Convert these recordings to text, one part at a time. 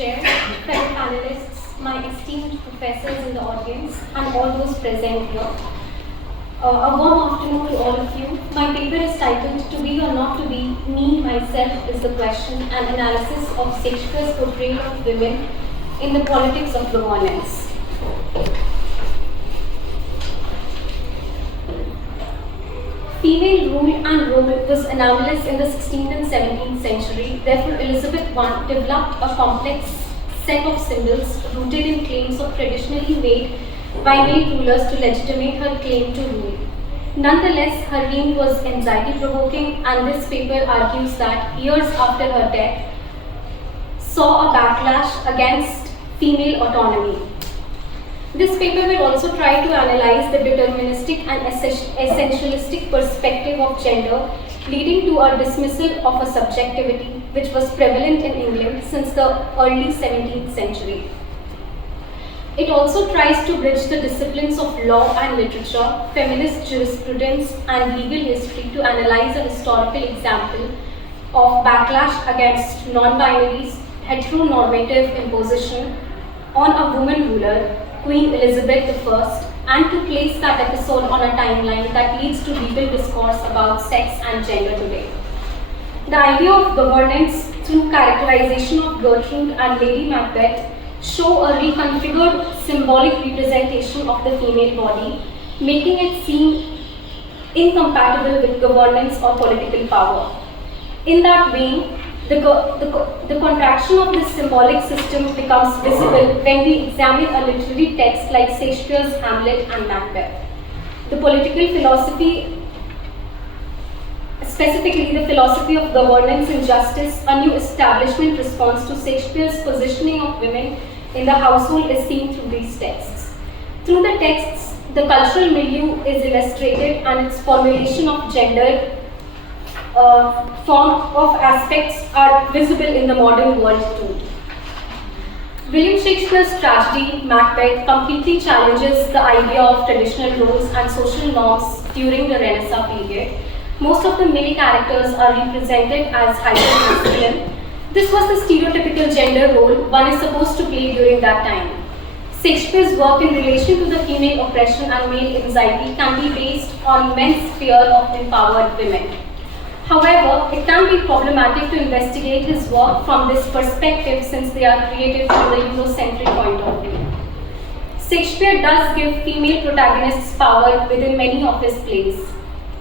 Chair, fellow panelists, my esteemed professors in the audience, and all those present here. A warm afternoon to all of you. My paper is titled "To Be or Not to Be, Me, Myself is the Question, an Analysis of Shakespeare's Portrayal of Women in the Politics of Governance." Female rule and role was anomalous in the 16th and 17th century. Therefore, Elizabeth I developed a complex set of symbols rooted in claims of traditionally made by male rulers to legitimate her claim to rule. Nonetheless, her reign was anxiety-provoking, and this paper argues that years after her death saw a backlash against female autonomy. This paper will also try to analyze the deterministic and essentialistic perspective of gender, leading to a dismissal of a subjectivity which was prevalent in England since the early 17th century. It also tries to bridge the disciplines of law and literature, feminist jurisprudence, and legal history to analyze a historical example of backlash against non-binaries, heteronormative imposition on a woman ruler, Queen Elizabeth I, and to place that episode on a timeline that leads to legal discourse about sex and gender today. The idea of governance through characterization of Gertrude and Lady Macbeth show a reconfigured symbolic representation of the female body, making it seem incompatible with governance or political power. In that vein, the contraction of this symbolic system becomes visible when we examine a literary text like Shakespeare's Hamlet and Macbeth. The political philosophy, specifically the philosophy of governance and justice, a new establishment response to Shakespeare's positioning of women in the household, is seen through these texts. Through the texts, the cultural milieu is illustrated and its formulation of gender form of aspects are visible in the modern world too. William Shakespeare's tragedy, Macbeth, completely challenges the idea of traditional roles and social norms during the Renaissance period. Most of the male characters are represented as hyper-masculine. This was the stereotypical gender role one is supposed to play during that time. Shakespeare's work in relation to the female oppression and male anxiety can be based on men's fear of empowered women. However, it can be problematic to investigate his work from this perspective since they are created from the Eurocentric point of view. Shakespeare does give female protagonists power within many of his plays.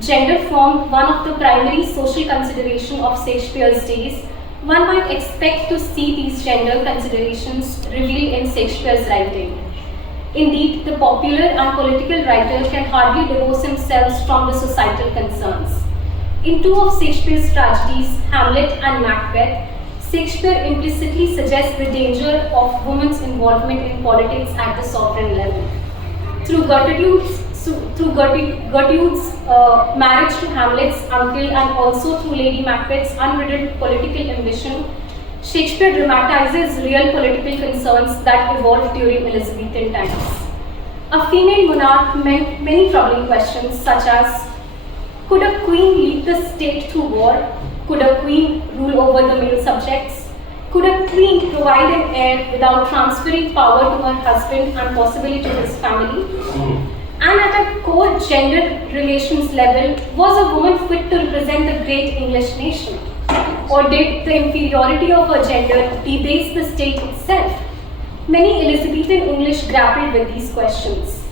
Gender formed one of the primary social considerations of Shakespeare's days. One might expect to see these gender considerations revealed in Shakespeare's writing. Indeed, the popular and political writer can hardly divorce themselves from the societal concerns. In two of Shakespeare's tragedies, Hamlet and Macbeth, Shakespeare implicitly suggests the danger of women's involvement in politics at the sovereign level. Through Gertrude's marriage to Hamlet's uncle and also through Lady Macbeth's unbridled political ambition, Shakespeare dramatizes real political concerns that evolved during Elizabethan times. A female monarch meant many troubling questions such as: could a queen lead the state through war? Could a queen rule over the male subjects? Could a queen provide an heir without transferring power to her husband and possibly to his family? And at a core gender relations level, was a woman fit to represent the great English nation? Or did the inferiority of her gender debase the state itself? Many Elizabethan English grappled with these questions.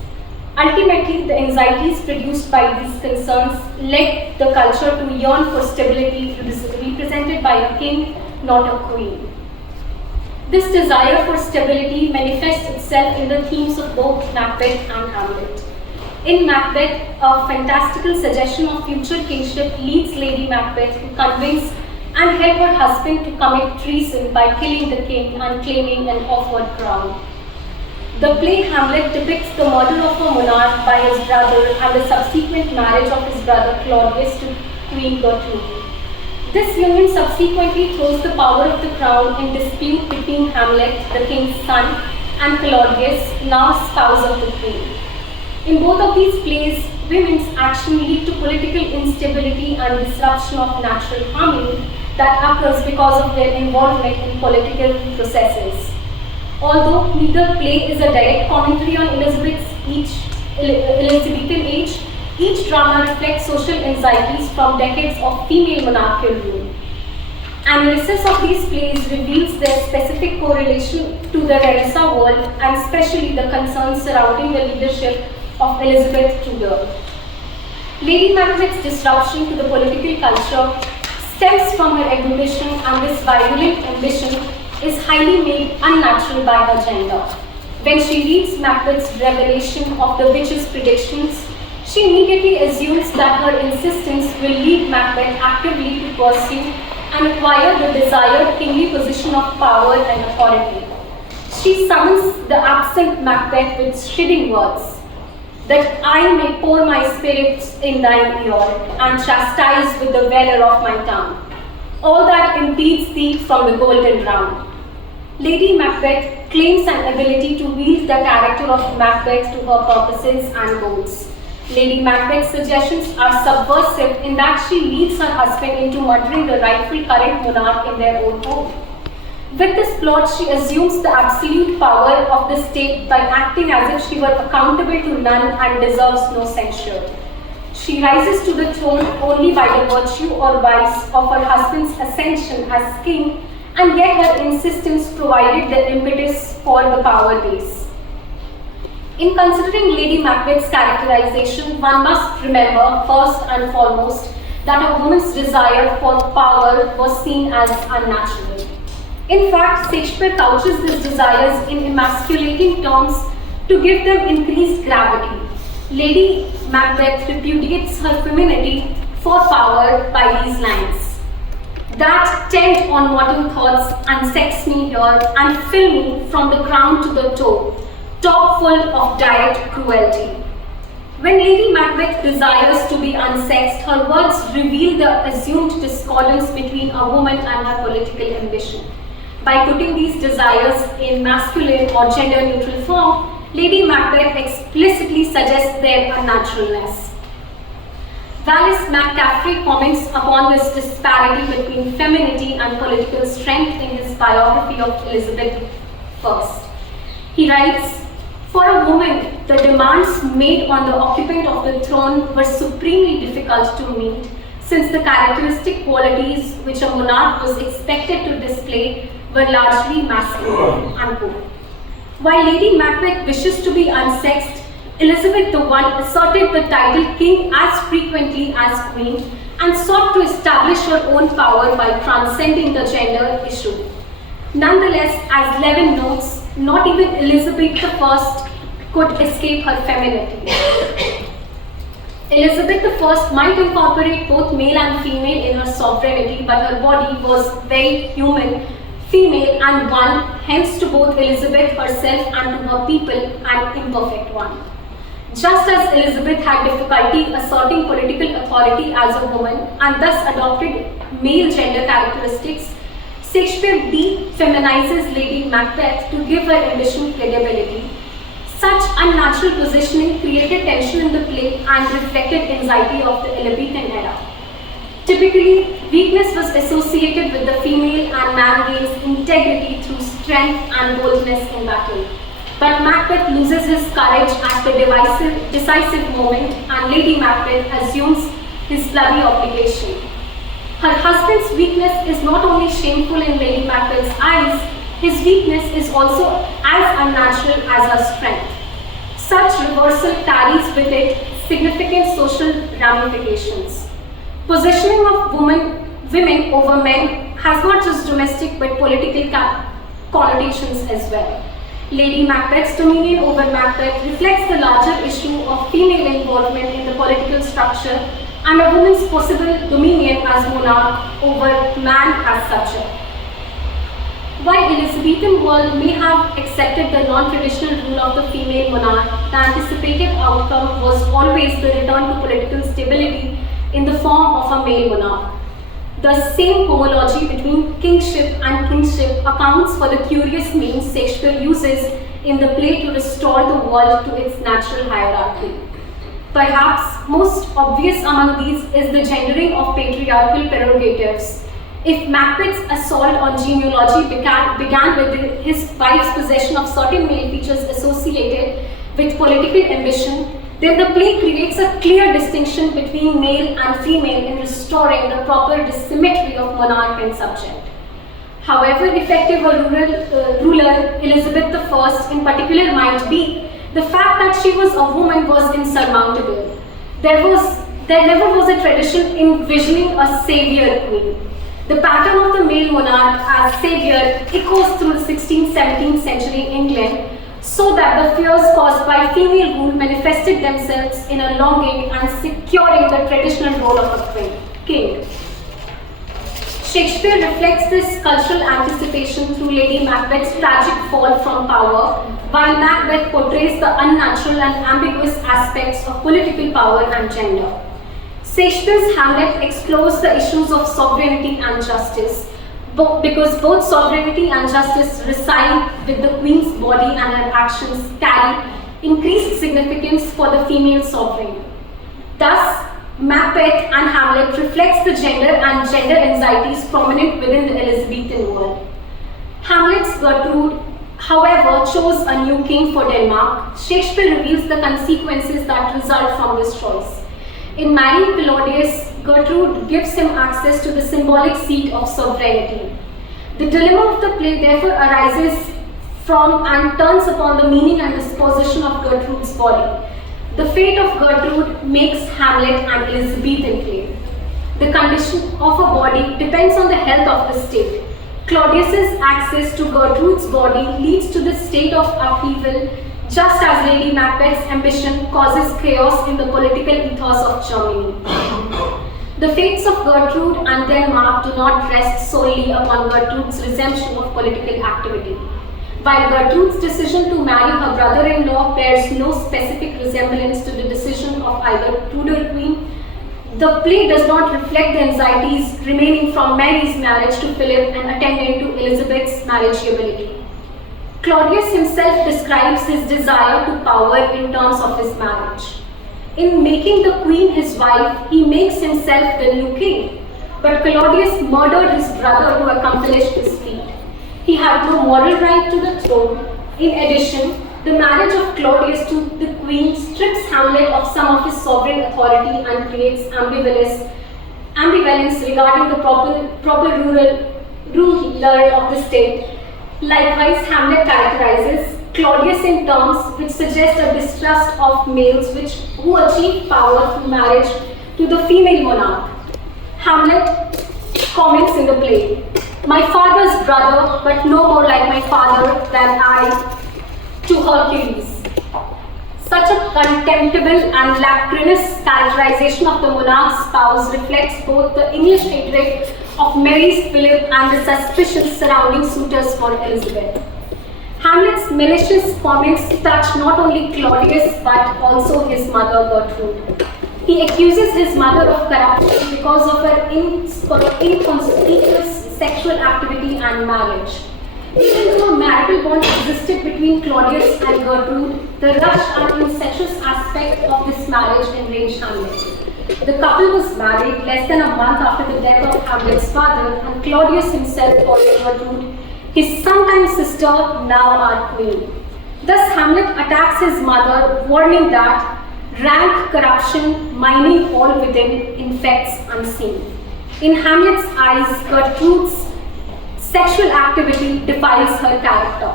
Ultimately, the anxieties produced by these concerns led the culture to yearn for stability represented by a king, not a queen. This desire for stability manifests itself in the themes of both Macbeth and Hamlet. In Macbeth, a fantastical suggestion of future kingship leads Lady Macbeth to convince and help her husband to commit treason by killing the king and claiming an offward crown. The play Hamlet depicts the murder of a monarch by his brother and the subsequent marriage of his brother Claudius to Queen Gertrude. This union subsequently throws the power of the crown in dispute between Hamlet, the king's son, and Claudius, now spouse of the queen. In both of these plays, women's action lead to political instability and disruption of natural harmony, that occurs because of their involvement in political processes. Although neither play is a direct commentary on Elizabethan age, each drama reflects social anxieties from decades of female monarchical rule. Analysis of these plays reveals their specific correlation to the Renaissance world and especially the concerns surrounding the leadership of Elizabeth Tudor. Lady Macbeth's disruption to the political culture stems from her ambition, and this violent ambition is highly made unnatural by her gender. When she reads Macbeth's revelation of the witch's predictions, she immediately assumes that her insistence will lead Macbeth actively to pursue and acquire the desired kingly position of power and authority. She summons the absent Macbeth with chilling words, that I may pour my spirits in thine ear, and chastise with the valor of my tongue all that impedes thee from the golden round. Lady Macbeth claims an ability to wield the character of Macbeth to her purposes and goals. Lady Macbeth's suggestions are subversive in that she leads her husband into murdering the rightful current monarch in their own home. With this plot, she assumes the absolute power of the state by acting as if she were accountable to none and deserves no censure. She rises to the throne only by the virtue or vice of her husband's ascension as king, and yet her insistence provided the impetus for the power base. In considering Lady Macbeth's characterization, one must remember first and foremost that a woman's desire for power was seen as unnatural. In fact, Shakespeare couches these desires in emasculating terms to give them increased gravity. Lady Macbeth repudiates her femininity for power by these lines: that tend on mortal thoughts unsex me here and fill me from the crown to the toe, top full of direct cruelty. When Lady Macbeth desires to be unsexed, her words reveal the assumed discordance between a woman and her political ambition. By putting these desires in masculine or gender-neutral form, Lady Macbeth explicitly suggests their unnaturalness. Wallace McCaffrey comments upon this disparity between femininity and political strength in his biography of Elizabeth I. He writes, "For a woman, the demands made on the occupant of the throne were supremely difficult to meet, since the characteristic qualities which a monarch was expected to display were largely masculine." Unquote. While Lady Macbeth wishes to be unsexed, Elizabeth I asserted the title king as frequently as queen and sought to establish her own power by transcending the gender issue. Nonetheless, as Levin notes, not even Elizabeth I could escape her femininity. Elizabeth I might incorporate both male and female in her sovereignty, but her body was very human, female and one, hence to both Elizabeth herself and to her people, an imperfect one. Just as Elizabeth had difficulty asserting political authority as a woman and thus adopted male gender characteristics, Shakespeare de-feminizes Lady Macbeth to give her ambition credibility. Such unnatural positioning created tension in the play and reflected anxiety of the Elizabethan era. Typically, weakness was associated with the female and man gains integrity through strength and boldness in battle. But Macbeth loses his courage at the decisive moment, and Lady Macbeth assumes his bloody obligation. Her husband's weakness is not only shameful in Lady Macbeth's eyes, his weakness is also as unnatural as her strength. Such reversal carries with it significant social ramifications. Positioning of women over men has not just domestic but political connotations as well. Lady Macbeth's dominion over Macbeth reflects the larger issue of female involvement in the political structure and a woman's possible dominion as monarch over man as such. While the Elizabethan world may have accepted the non-traditional rule of the female monarch, the anticipated outcome was always the return to political stability in the form of a male monarch. The same homology between kingship and kingship accounts for the curious means Shakespeare uses in the play to restore the world to its natural hierarchy. Perhaps most obvious among these is the gendering of patriarchal prerogatives. If Macbeth's assault on genealogy began with his wife's possession of certain male features associated with political ambition, then the play creates a clear distinction between male and female in restoring the proper symmetry of monarch and subject. However effective a ruler Elizabeth I in particular might be, the fact that she was a woman was insurmountable. There never was a tradition envisioning a savior queen. The pattern of the male monarch as savior echoes through the 16th-17th century England, so that the fears caused by female rule manifested themselves in a longing and securing the traditional role of a king. Shakespeare reflects this cultural anticipation through Lady Macbeth's tragic fall from power, while Macbeth portrays the unnatural and ambiguous aspects of political power and gender. Shakespeare's Hamlet explores the issues of sovereignty and justice, because both sovereignty and justice reside with the queen's body and her actions carry increased significance for the female sovereign. Thus, Macbeth and Hamlet reflects the gender and gender anxieties prominent within the Elizabethan world. Hamlet's Gertrude, however, chose a new king for Denmark. Shakespeare reveals the consequences that result from this choice. In marrying Claudius, Gertrude gives him access to the symbolic seat of sovereignty. The dilemma of the play therefore arises from and turns upon the meaning and disposition of Gertrude's body. The fate of Gertrude makes Hamlet an Elizabethan play. The condition of a body depends on the health of the state. Claudius's access to Gertrude's body leads to the state of upheaval, just as Lady Macbeth's ambition causes chaos in the political ethos of Germany. The fates of Gertrude and Denmark do not rest solely upon Gertrude's resumption of political activity. While Gertrude's decision to marry her brother-in-law bears no specific resemblance to the decision of either Tudor queen, the play does not reflect the anxieties remaining from Mary's marriage to Philip and attendant to Elizabeth's marriageability. Claudius himself describes his desire to power in terms of his marriage. In making the queen his wife, he makes himself the new king. But Claudius murdered his brother to accomplish this feat. He had no moral right to the throne. In addition, the marriage of Claudius to the queen strips Hamlet of some of his sovereign authority and creates ambivalence regarding the proper ruler of the state. Likewise, Hamlet characterizes Claudius in terms which suggest a distrust of males who achieve power through marriage to the female monarch. Hamlet comments in the play, "My father's brother, but no more like my father than I to Hercules." Such a contemptible and lachrymous characterization of the monarch's spouse reflects both the English hatred of Mary's Philip and the suspicions surrounding suitors for Elizabeth. Hamlet's malicious comments touch not only Claudius but also his mother Gertrude. He accuses his mother of corruption because of her inconspicuous sexual activity and marriage. Even though a marital bond existed between Claudius and Gertrude, the rushed and incestuous aspect of this marriage enraged Hamlet. The couple was married less than a month after the death of Hamlet's father, and Claudius himself called Gertrude his sometime sister, now our queen. Thus Hamlet attacks his mother, warning that rank corruption, mining all within, infects unseen. In Hamlet's eyes, Gertrude's sexual activity defiles her character.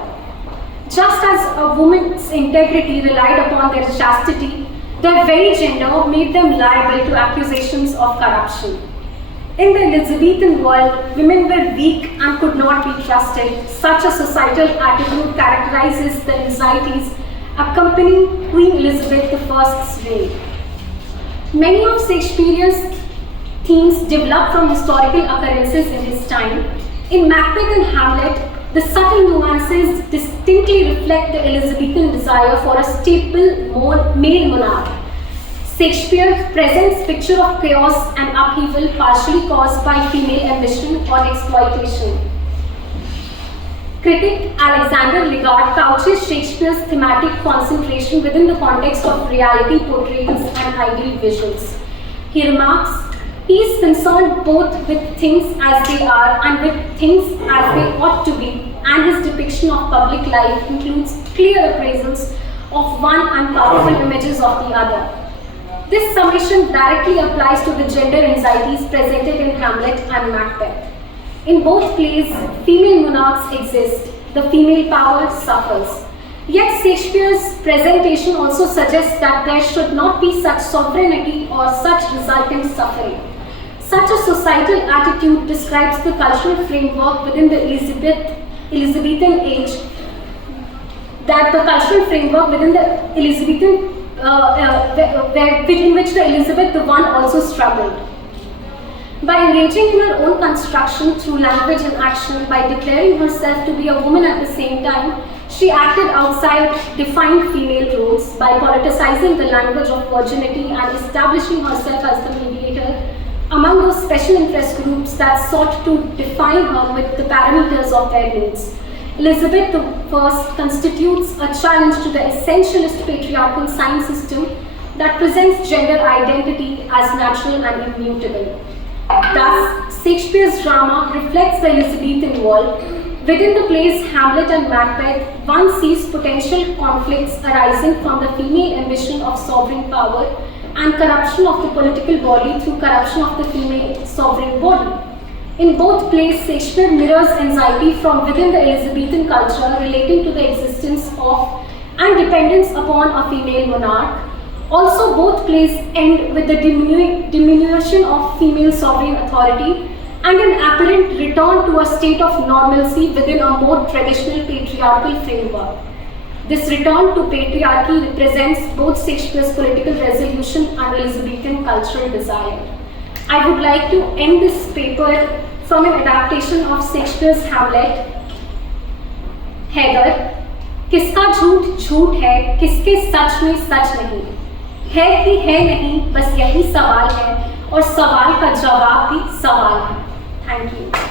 Just as a woman's integrity relied upon their chastity, their very gender made them liable to accusations of corruption. In the Elizabethan world, women were weak and could not be trusted. Such a societal attitude characterizes the anxieties accompanying Queen Elizabeth I's reign. Many of Shakespearean's themes develop from historical occurrences in his time. In Macbeth and Hamlet, the subtle nuances distinctly reflect the Elizabethan desire for a stable male monarch. Shakespeare presents picture of chaos and upheaval partially caused by female ambition or exploitation. Critic Alexander Legard couches Shakespeare's thematic concentration within the context of reality portrayals and ideal visuals. He remarks, He is concerned both with things as they are and with things as they ought to be, and his depiction of public life includes clear appraisals of one and powerful images of the other. This summation directly applies to the gender anxieties presented in Hamlet and Macbeth. In both plays, female monarchs exist, the female power suffers. Yet Shakespeare's presentation also suggests that there should not be such sovereignty or such resultant suffering. Such a societal attitude describes the cultural framework within the Elizabethan age, that the cultural framework within the Elizabethan, in which the Elizabeth I also struggled. By engaging in her own construction through language and action, by declaring herself to be a woman at the same time, she acted outside defined female roles by politicizing the language of virginity and establishing herself as the mediator among those special interest groups that sought to define her with the parameters of their needs. Elizabeth I constitutes a challenge to the essentialist patriarchal sign system that presents gender identity as natural and immutable. Thus, Shakespeare's drama reflects the Elizabethan world. Within the plays Hamlet and Macbeth, one sees potential conflicts arising from the female ambition of sovereign power and corruption of the political body through corruption of the female sovereign body. In both plays, Shakespeare mirrors anxiety from within the Elizabethan culture relating to the existence of and dependence upon a female monarch. Also, both plays end with the diminution of female sovereign authority and an apparent return to a state of normalcy within a more traditional patriarchal framework. This return to patriarchy represents both Shakespeare's political resolution and Elizabethan cultural desire. I would like to end this paper from an adaptation of Shakespeare's Hamlet. Haider, किसका झूठ झूठ है, किसके सच में सच नहीं है कि है नहीं, बस यही सवाल है और सवाल का जवाब भी सवाल है. Thank you.